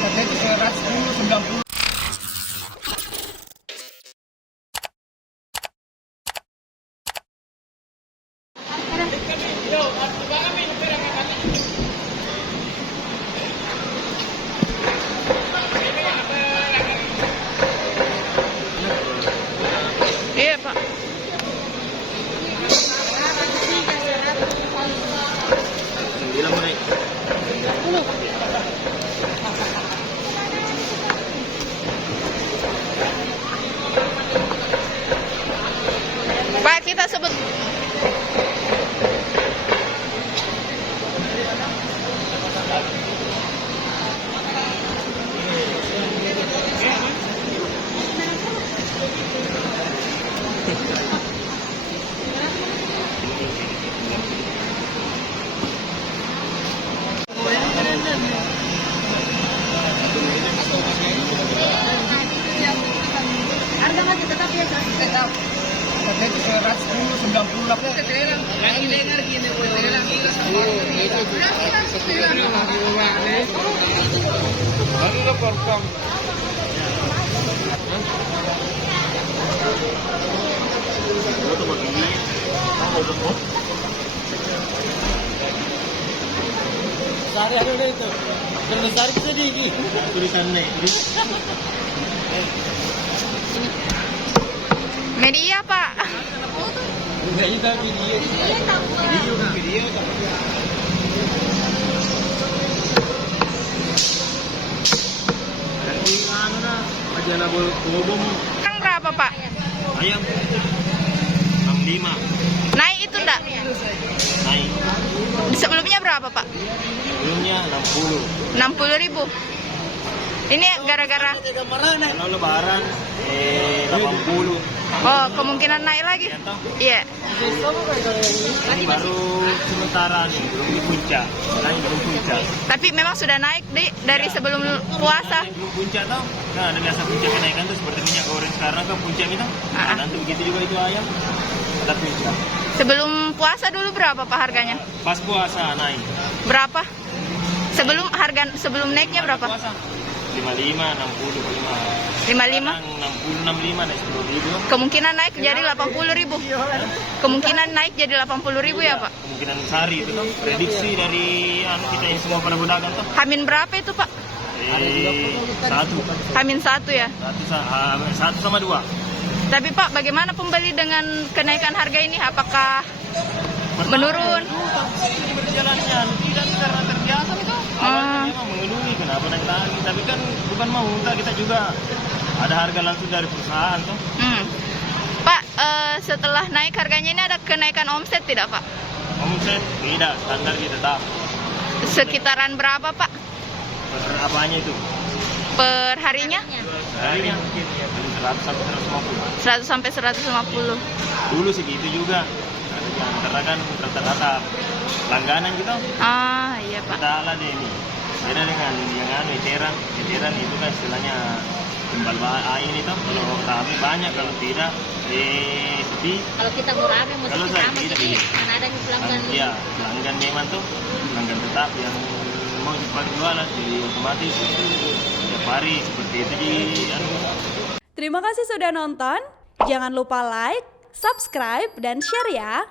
Katanya itu 190. Iya, Pak. Bilang mau naik. Pak, kita sebut Harga masih tetap ya, tetap. Katanya itu 190. Yang ini dengar gini, baru udah potong. Sari ada itu. Terbesar bisa digi. Tulisannya. media, Pak. Enggak juga video. Video. Ajana bolong. Kan berapa, Pak? Ayam 65 Naik itu enggak? naik. Sebelumnya berapa, Pak? Sebelumnya 60. 60.000. Ini gara-gara Kalau lebaran 80. oh, kemungkinan naik lagi. Iya. Ini baru sementara nih, belum di puncak. Sekarang belum puncak. Tapi memang sudah naik dari sebelum puasa. Belum puncak tau. Nah, ada biasa puncak kenaikan tuh seperti minyak goreng sekarang kan puncak itu. Nah, nanti begitu juga itu ayam. Ada puncak. Sebelum puasa dulu berapa, Pak, harganya? Pas puasa naik. Berapa? Sebelum naiknya berapa? Puasa 55, 60, 55. 55. 60, 65 naik 10.000. Kemungkinan naik jadi 80.000. Kemungkinan naik jadi 80.000 ya, Pak? Kemungkinan besar itu tuh prediksi dari kita yang semua pada pedagang tuh. Hamin berapa itu, Pak? Satu. Hamin 1 ya. Satu sama 2. Tapi, Pak, bagaimana pembeli dengan kenaikan harga ini? Apakah menurun? Berjalannya tidak karena terbiasa itu. Awalnya memang mengeluhi kenapa naik lagi, tapi kan bukan mau kita juga ada harga langsung dari perusahaan tuh. Pak, setelah naik harganya ini ada kenaikan omset tidak, Pak? Omset tidak, standar kita tetap. Sekitaran berapa, Pak? Per apanya itu? Per harinya? Harinya mungkin 100 sampai 150. 100 sampai 150. Dulu segitu juga. Karena kan rata-rata langganan gitu. Ah, iya, Pak. Kita ala deh ini. Beda dengan yang iteran. Iteran itu kan istilahnya timbal air itu. Kalau rame banyak, kalau tidak sepi. Kalau kita murah mesti Kalau kita saya amat tidak, jadi iya. mana ada pelanggan. Iya, pelanggan memang tuh pelanggan tetap yang mau cepat jualan, jadi otomatis setiap hari seperti itu di Terima kasih sudah nonton. Jangan lupa like, subscribe, dan share ya.